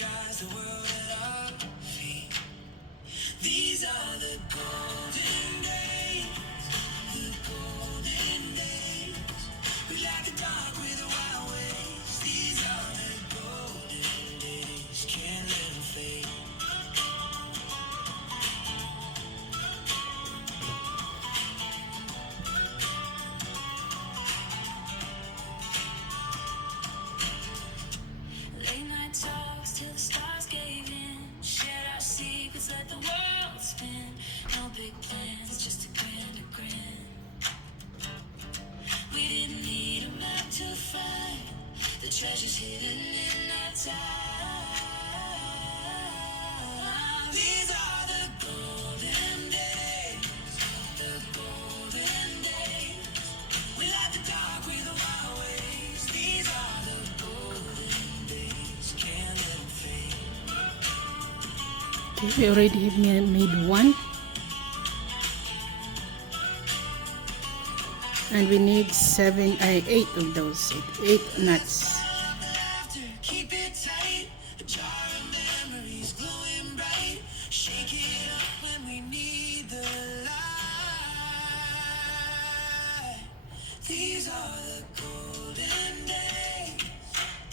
skies, the world at our feet. These are the golden days, the golden days. We like the dark with the wild waves. These are the golden days, can't let them fade. Late night talks till the stars gave in. Shared our secrets, let the world spin. No big plans, just a grin. We didn't need a map to find the treasures hidden in our time. These are the golden days, the golden days. We like the dark with the wild waves. These are the golden days, can't let them fade. Okay, we already made one. And we need 8 of those, 8 nuts. Keep it tight, a jar of memories glowing bright. Shake it up when we need the light. These are the golden days,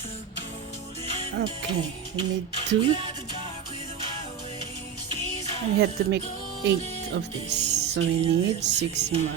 the golden Okay, we made 2. the dark with the wild waves. These are And we have to make 8 of this. So we need 6 more.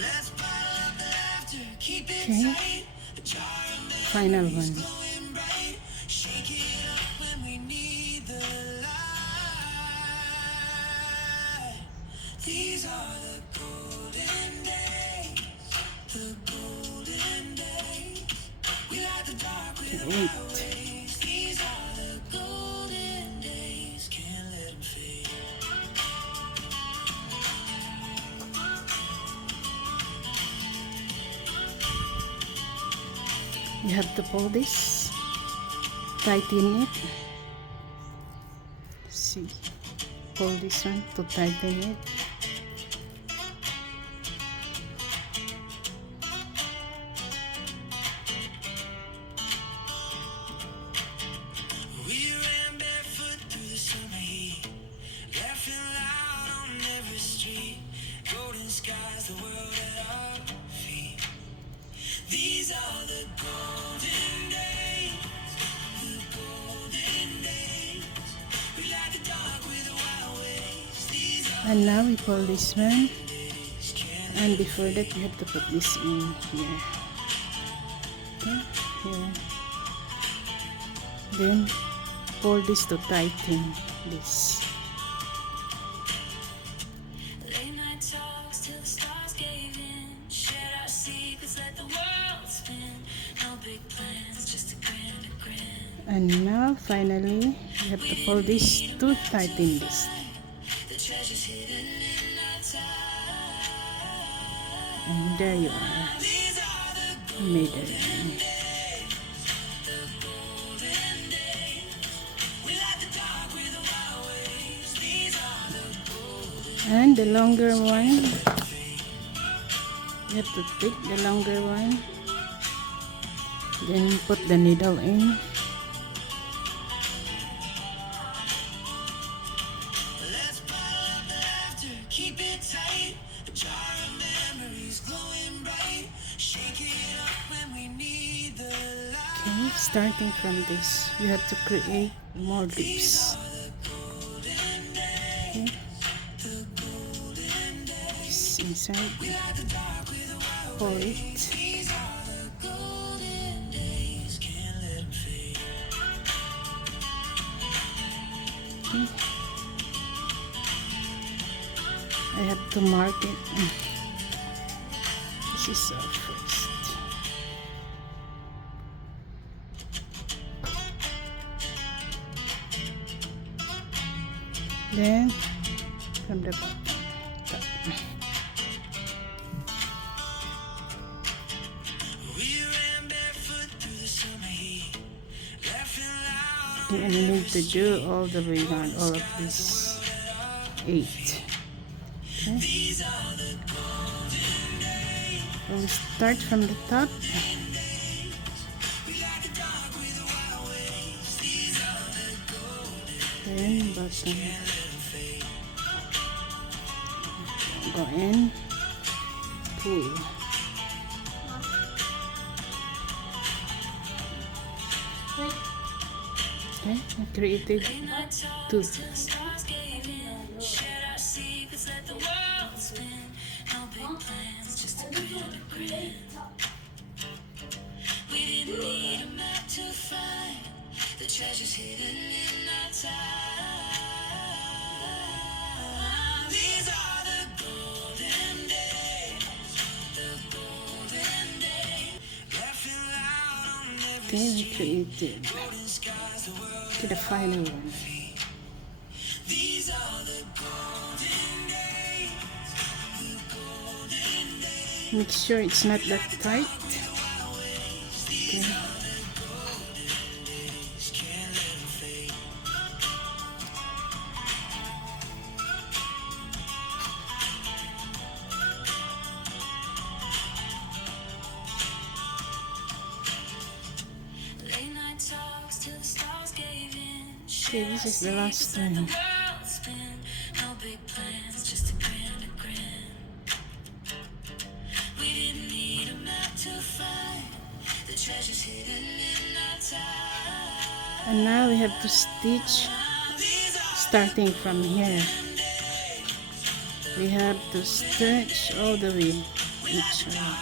let's bottle up the laughter, keep it Okay. tight. A jar of Final one. glowing bright. Shake it up when we need the light. These are the golden days, the golden days. We like the dark with the 8. wild waves. These are the golden days, can't let them fade. You have to pull this, tighten it. See, pull this one to tighten it. We ran barefoot through the summer heat, laughing loud on every street. Golden skies, the world at our feet. These are the golden days, the golden days. We like the dark with the wild waves. These are And now we pull this one. days, can't And before that, you have to put this in here. Okay, here. Then pull this to tighten this. Late night talks till the stars gave in. Shared our secrets, let the world spin. No big plans, just a grin. And now finally, you have to pull this to tighten this. The treasures hidden in our time. And there you are. These are the You made it. golden days. We like the dark with the wild waves. These are the golden. And the longer one, you have to take the longer one. Then put the needle in. Let's bottle up the laughter, keep it tight. A jar of memories glowing bright. Shake it up when we need the light. Okay, starting from this, you have to create more loops. Golden days, Okay, the golden days. this inside, We like the dark with the wild pull waves. it. These are the golden days, can't let them fade. Okay. I have to mark it. This is our first. Then from the bottom. Top. We ran barefoot Okay, and you need to do all the way around all of these 8. Okay. We'll start from the top. Then bottom. Go in. Pull. Okay, I created 2. The treasures hidden in our time. These are the golden days. The golden days. Laughing loud on every Okay, we created golden skies, the world to the final one. These are the golden days. The golden days. Make sure it's not that tight. Okay. Can't let them fade. Late night talks till the stars gave in. Okay, this is the last one. World spin. No big plans, just a grin. We didn't need a map to find the treasures hidden in our time. And now we have to stitch starting from here. We have to stitch all the way each one.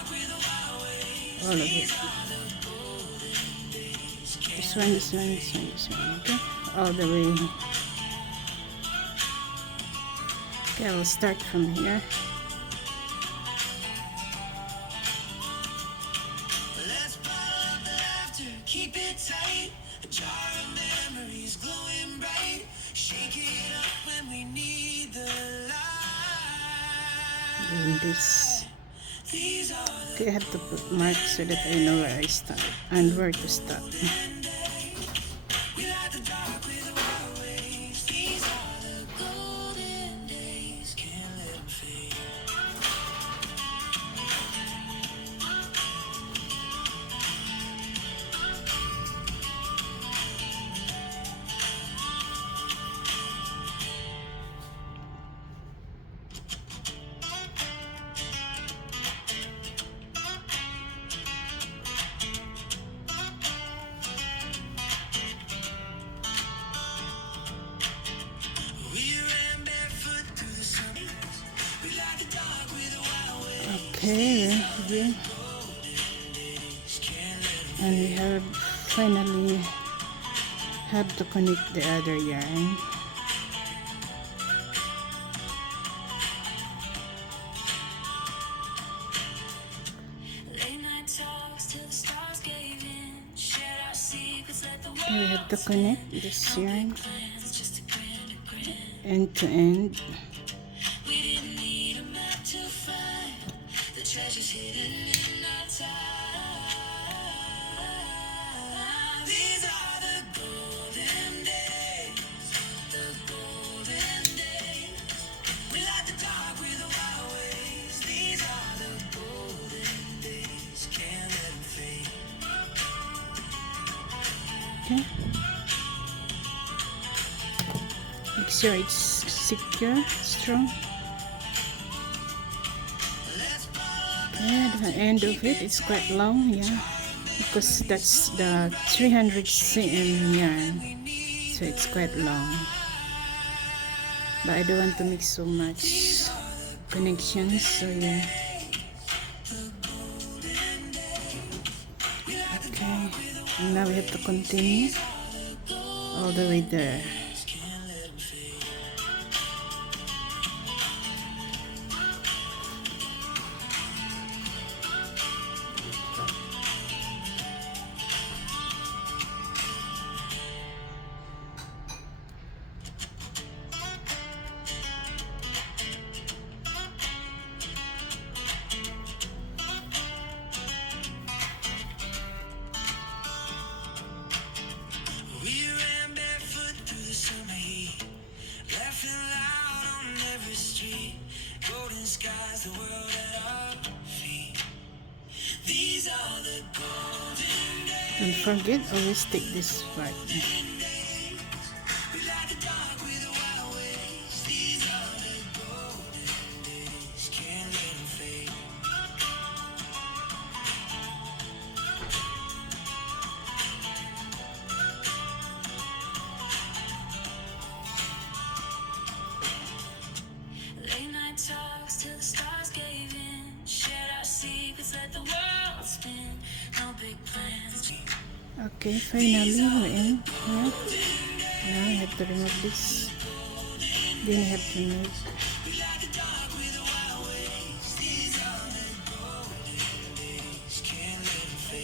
All of it. This one, this one, this one, this one, okay? All the way. Okay, I will start from here. Let's bottle up the laughter, keep it tight. A jar of memories glowing bright. Shake it up when we need the light. Doing this. These are the Okay, I have to put marks so that I know where I start and where to stop. we light the dark with our ways. These are the golden days. Can't let them fade. We ran barefoot through the summer. We light the dark with a wild way. Okay, we and we have finally have to connect the other yarn. Late night talks till the stars gave in. Shared our secrets, let the Okay, we world have to connect this yarn plans, just a grin. end to end. We didn't need a map to find the treasures hidden in our time. These are the golden days. The golden days. We light the dark with a wild ways. These are the golden days. Can't let them fade. Okay. Make sure it's secure, strong. Okay, the end of it is quite long, yeah, because that's the 300 cm yarn, so it's quite long. But I don't want to make so much connections, so yeah. Okay, and now we have to continue all the way there. We ran Don't forget, always take this part. Late night talks till the stars gave in. Shared our secrets, let the world spin. No big plans. Okay, finally we're in. Yeah. Now I have to remove this. Then I have to remove.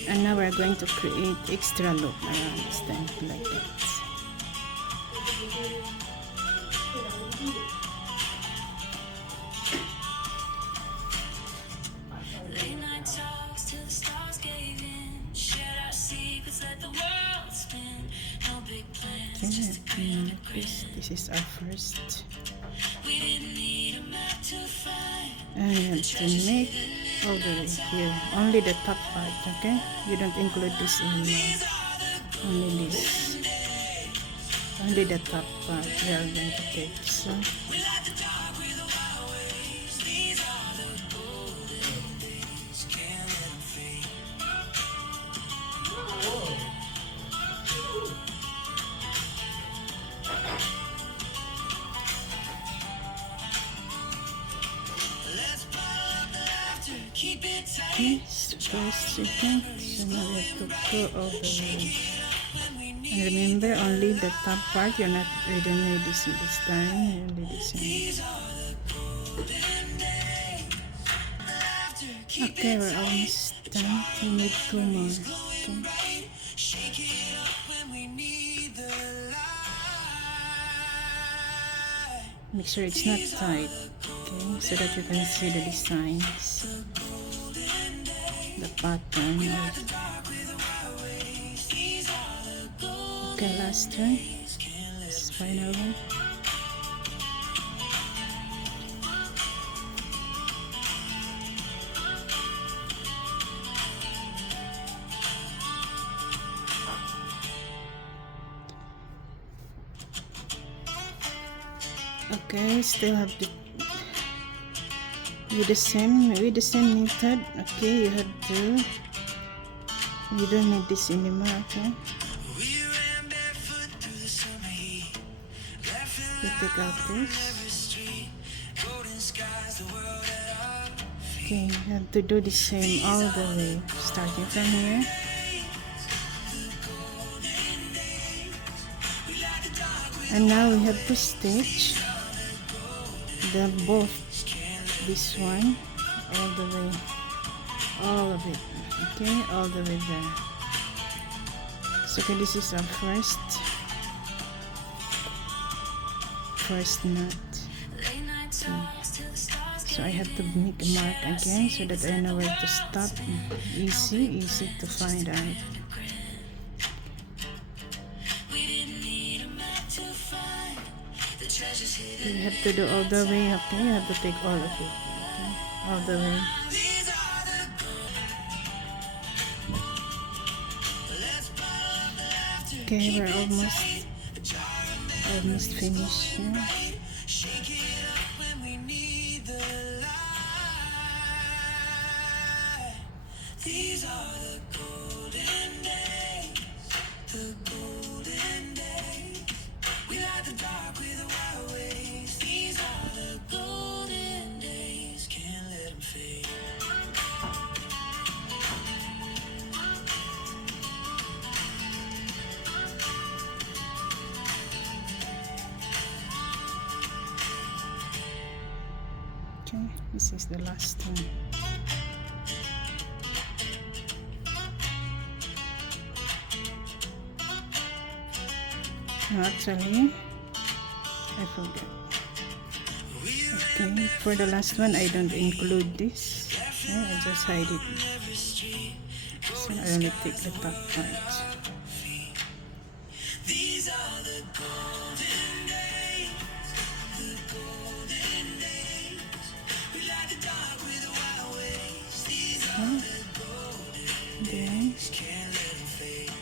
And now we're going to create extra loop around this time like that. Late night talks till the stars gave in. Shared our secrets, let the world spin. No big plans, Okay, just a grin and a grin. this is our first. We didn't need a map to find. And you have to make all the way here. Only the top part, okay? You don't include this anymore. Only this. Only the top part we are going to take. So We light the dark with the wild waves. These are the golden days. Can't let them fade. Let's bottle up the laughter. Keep it tight. okay, so first, second, so now we have to go all the way. And remember, only the top part, we don't need this this time, only this one. These are the golden days. Laughter. Keep Okay, we're almost done. We need two more. Okay. bright. Shake it up when we need the light. Make sure it's not tight, okay, so that you can see the designs, the pattern. Okay, last one. This final one. Okay, still have to with the same method. Okay, you don't need this anymore. Okay, We ran barefoot through the summer heat. Laughing you take out this. every street. Golden skies, the world at our feet. Okay, you have to do the same all the way, starting from here. And now we have to stitch the both this one all the way, all of it. Okay, all the way there. So okay, this is our first knot. Late night talks till the stars So I have to make a mark again so that I know where to stop. Easy to find out. We didn't need a map to find the treasures hidden. You have to do all the way. Okay, you have to take all of it. Okay, all the way. These are the let's bottle up the laughter. Okay, we're almost finished here. Shake it up when we need the light. These are the golden days. The golden days. We light the dark with the wild waves. These are the golden days. Can't let them fade. Okay, this is the last one. No, actually, I forgot. Okay, for the last one, I don't include this. Yeah, I just hide it. So I only take the top part. These are the golden days. The golden days. We light the dark with the wild waves. These are the golden Then, days. Can't let them fade.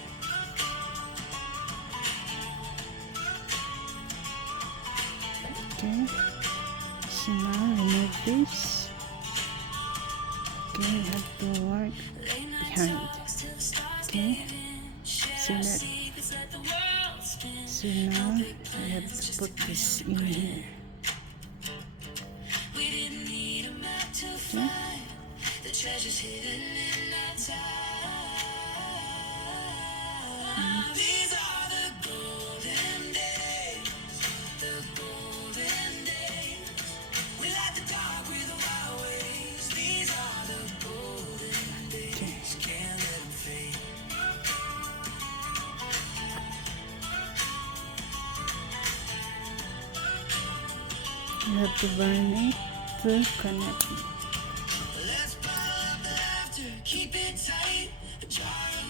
Okay, we have to work behind. Okay, see that? So now I have to put this in here. Okay. These are the golden days, the golden days. We light the dark with our ways. These are the golden days. Can't let them fade. You have to burn it to connect it. Let's pile up the laughter, keep it tight. A jar of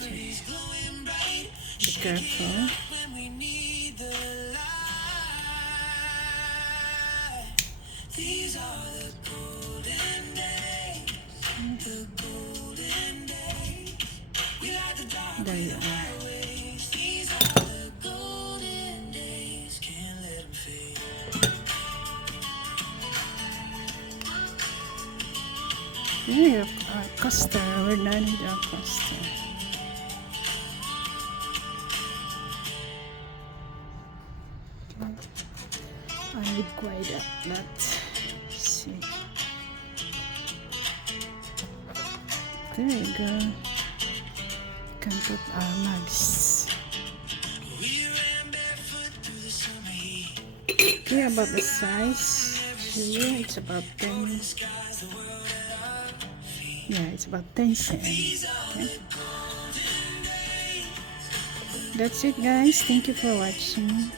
memories glowing bright. Be careful. When we need the light. These are the golden days, the golden days. We light the dark There you with are. our ways. These are the golden days. Can't let them fade. There you have our coaster. We're done with our coaster. Okay. I need quite a lot. See. There you go. Can put our mugs. We ran barefoot through the summer heat. Okay, about the size. Show you. It's about 10. Skies, the world at our feet. Yeah, it's about 10 cents. Okay. That's it, guys. Thank you for watching.